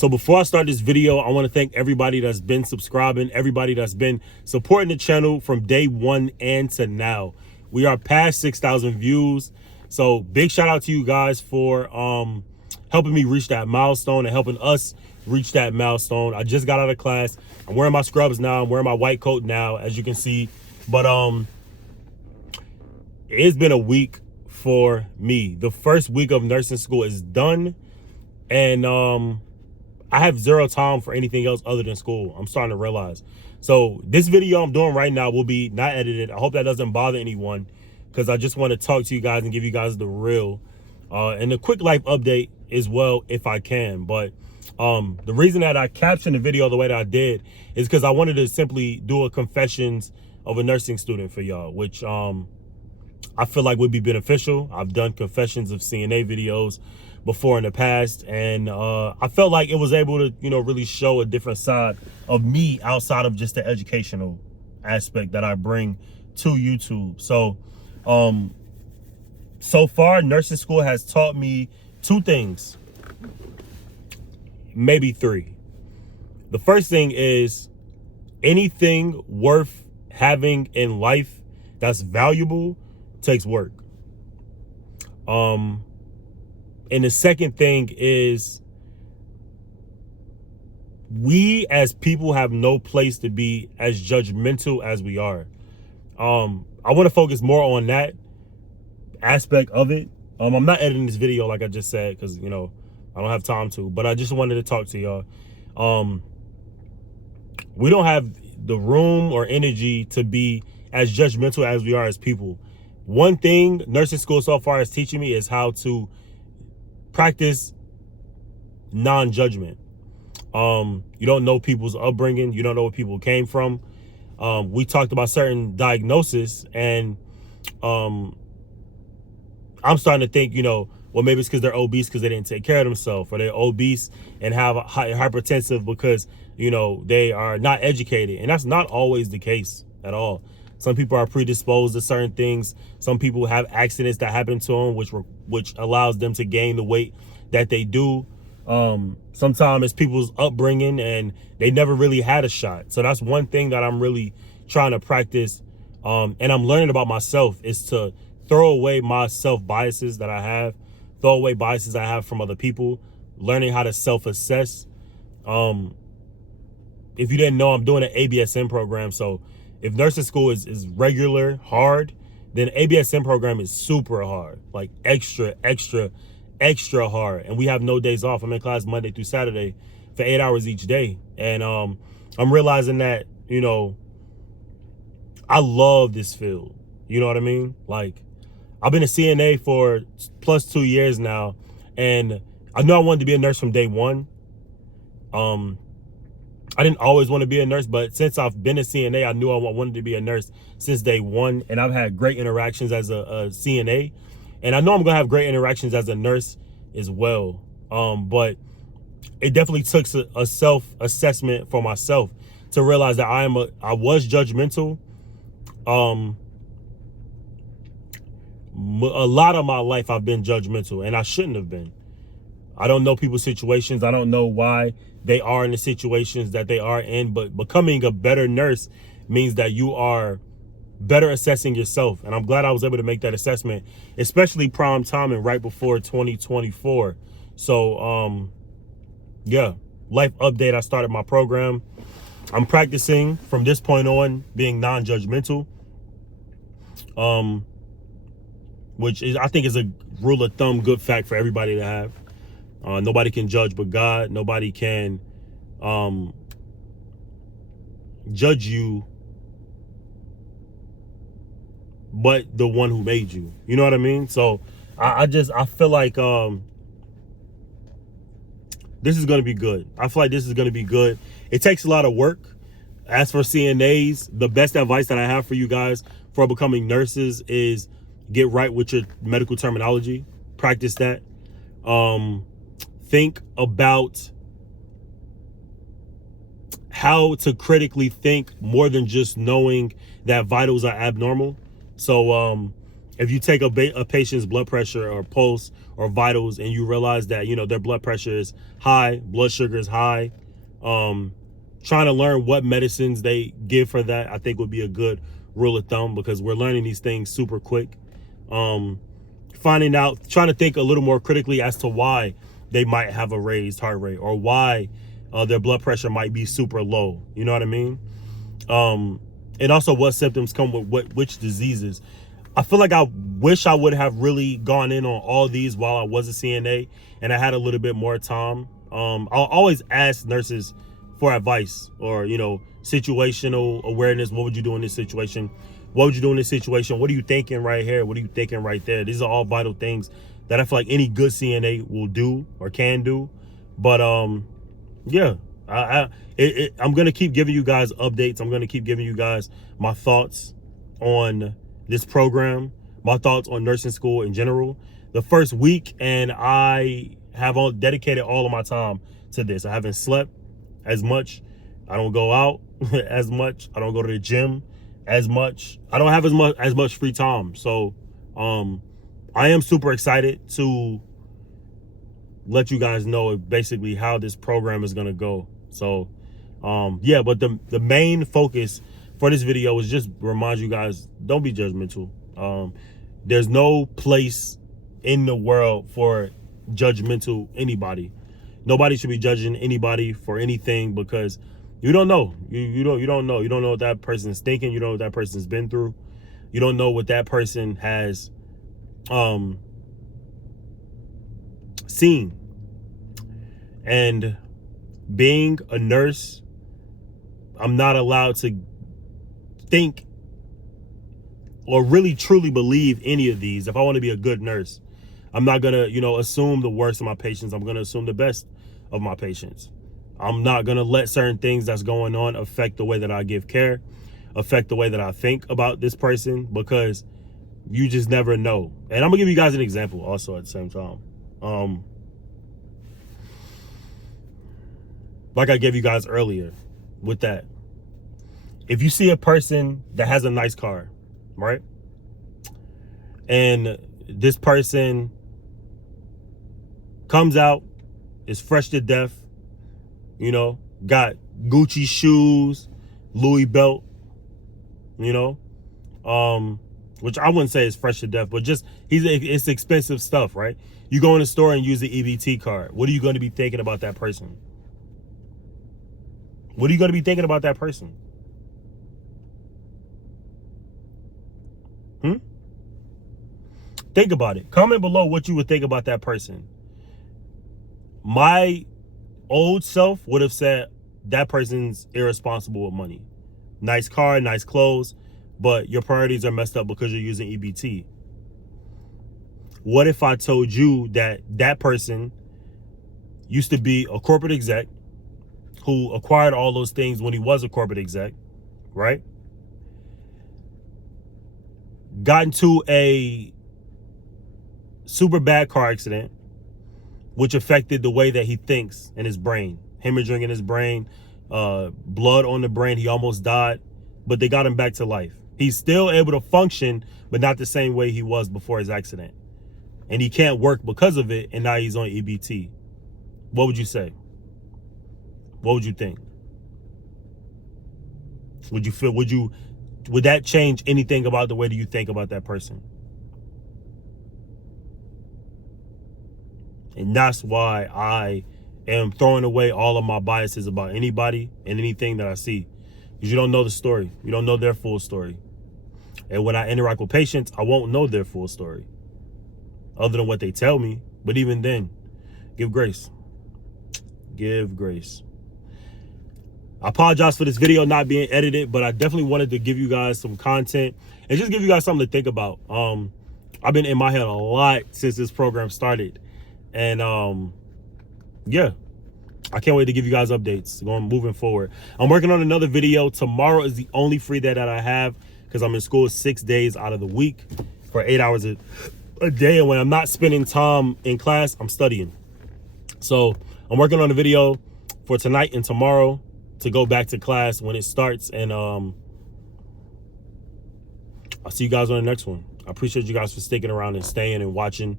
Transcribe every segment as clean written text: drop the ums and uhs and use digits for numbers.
So before I start this video, I want to thank everybody that's been subscribing, everybody that's been supporting the channel from day one and to now. We are past 6,000 views. So big shout out to you guys for helping me reach that milestone and helping us reach that milestone. I just got out of class. I'm wearing my scrubs now. I'm wearing my white coat now, as you can see. But it's been a week for me. The first week of nursing school is done. And I have zero time for anything else other than school. I'm starting to realize. So this video I'm doing right now will be not edited. I hope that doesn't bother anyone, because I just want to talk to you guys and give you guys the real and a quick life update as well if I can. But the reason that I captioned the video the way that I did is because I wanted to simply do a confessions of a nursing student for y'all, which I feel like would be beneficial. I've done confessions of CNA videos before in the past, and I felt like it was able to, you know, really show a different side of me outside of just the educational aspect that I bring to YouTube. So so far nursing school has taught me two things, maybe three. The first thing is anything worth having in life that's valuable takes work. And the second thing is we as people have no place to be as judgmental as we are. I want to focus more on that aspect of it. I'm not editing this video like I just said, because, you know, I don't have time to, but I just wanted to talk to y'all. We don't have the room or energy to be as judgmental as we are as people. One thing nursing school so far is teaching me is how to practice non-judgment. You don't know people's upbringing. You don't know where people came from. We talked about certain diagnosis, and I'm starting to think, you know, well, maybe it's because they're obese because they didn't take care of themselves, or they're obese and have a hypertensive because, you know, they are not educated. And that's not always the case at all. Some people are predisposed to certain things. Some people have accidents that happen to them, which allows them to gain the weight that they do. Sometimes it's people's upbringing and they never really had a shot. So that's one thing that I'm really trying to practice. And I'm learning about myself, is to throw away my self-biases that I have, throw away biases I have from other people, learning how to self-assess. If you didn't know, I'm doing an ABSN program. So if nursing school is regular hard, then ABSN program is super hard, like extra hard. And we have no days off. I'm in class Monday through Saturday for 8 hours each day. And I'm realizing that, you know, I love this field. You know what I mean? Like, I've been a CNA for plus 2 years now, and I know I wanted to be a nurse from day one. I didn't always want to be a nurse, but since I've been a CNA, I knew I wanted to be a nurse since day one. And I've had great interactions as a CNA. And I know I'm going to have great interactions as a nurse as well. But it definitely took a self-assessment for myself to realize that I was judgmental. A lot of my life I've been judgmental, and I shouldn't have been. I don't know people's situations. I don't know why they are in the situations that they are in, but becoming a better nurse means that you are better assessing yourself. And I'm glad I was able to make that assessment, especially prime time and right before 2024. So, yeah, life update. I started my program. I'm practicing from this point on being non-judgmental, which is, I think, is a rule of thumb, good fact for everybody to have. Nobody can judge but God. Nobody can judge you but the one who made you. You know what I mean? So I feel like this is going to be good. I feel like this is going to be good. It takes a lot of work. As for CNAs, the best advice that I have for you guys for becoming nurses is get right with your medical terminology. Practice that. Think about how to critically think more than just knowing that vitals are abnormal. So if you take a patient's blood pressure or pulse or vitals and you realize that, you know, their blood pressure is high, blood sugar is high, trying to learn what medicines they give for that, I think would be a good rule of thumb, because we're learning these things super quick. Finding out, trying to think a little more critically as to why they might have a raised heart rate, or why their blood pressure might be super low. You know what I mean? And also what symptoms come with which diseases. I feel like I wish I would have really gone in on all these while I was a CNA and I had a little bit more time. I'll always ask nurses for advice, or, you know, situational awareness. What would you do in this situation? What would you do in this situation? What are you thinking right here? What are you thinking right there? These are all vital things that I feel like any good CNA will do or can do. But yeah, I'm going to keep giving you guys updates. I'm going to keep giving you guys my thoughts on this program, my thoughts on nursing school in general. The first week, and I have dedicated all of my time to this. I haven't slept as much. I don't go out as much. I don't go to the gym as much. I don't have as much free time. So I am super excited to let you guys know basically how this program is going to go. So yeah, but the main focus for this video is just remind you guys, don't be judgmental. There's no place in the world for judgmental anybody. Nobody should be judging anybody for anything, because you don't know. You don't know. You don't know what that person's thinking. You don't know what that person's been through. You don't know what that person has seen. And being a nurse, I'm not allowed to think or really truly believe any of these. If I want to be a good nurse, I'm not gonna, you know, assume the worst of my patients. I'm gonna assume the best of my patients. I'm not gonna let certain things that's going on affect the way that I give care, affect the way that I think about this person, because you just never know. And I'm gonna give you guys an example also at the same time. Like I gave you guys earlier with that. If you see a person that has a nice car, right? And this person comes out, is fresh to death, you know, got Gucci shoes, Louis belt, you know, which I wouldn't say is fresh to death, but just it's expensive stuff, right? You go in the store and use the EBT card. What are you going to be thinking about that person? What are you going to be thinking about that person? Think about it. Comment below what you would think about that person. My old self would have said that person's irresponsible with money. Nice car, nice clothes, but your priorities are messed up because you're using EBT. What if I told you that that person used to be a corporate exec who acquired all those things when he was a corporate exec, right? Got into a super bad car accident, which affected the way that he thinks in his brain. Hemorrhaging in his brain, blood on the brain. He almost died, but they got him back to life. He's still able to function, but not the same way he was before his accident. And he can't work because of it, and now he's on EBT. What would you say? What would you think? Would you feel, would that change anything about the way that you think about that person? And that's why I am throwing away all of my biases about anybody and anything that I see. Because you don't know the story. You don't know their full story. And when I interact with patients, I won't know their full story, other than what they tell me. But even then, give grace. Give grace. I apologize for this video not being edited, but I definitely wanted to give you guys some content and just give you guys something to think about. I've been in my head a lot since this program started. And yeah, I can't wait to give you guys updates moving forward. I'm working on another video. Tomorrow is the only free day that I have because I'm in school 6 days out of the week for 8 hours a day. And when I'm not spending time in class, I'm studying. So I'm working on a video for tonight and tomorrow to go back to class when it starts. And I'll see you guys on the next one. I appreciate you guys for sticking around and staying and watching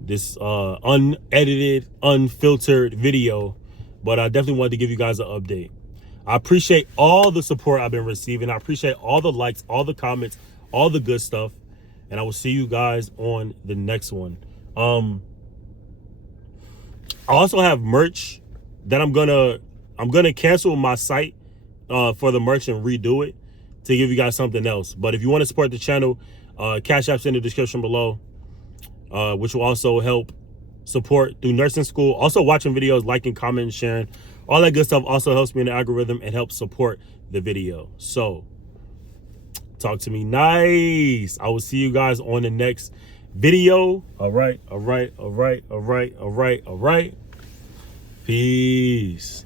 this unedited, unfiltered video. But I definitely wanted to give you guys an update. I appreciate all the support I've been receiving. I appreciate all the likes, all the comments, all the good stuff. And I will see you guys on the next one. I also have merch that I'm gonna cancel my site for the merch and redo it to give you guys something else. But if you want to support the channel, Cash App's in the description below, which will also help support through nursing school. Also watching videos, liking, commenting, sharing, all that good stuff also helps me in the algorithm and helps support the video. So talk to me nice. I will see you guys on the next video. All right. Peace.